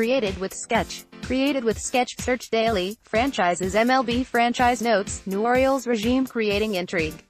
Created with Sketch. Created with Sketch. Search daily. Franchises. MLB Franchise Notes. New Orioles Regime Creating Intrigue.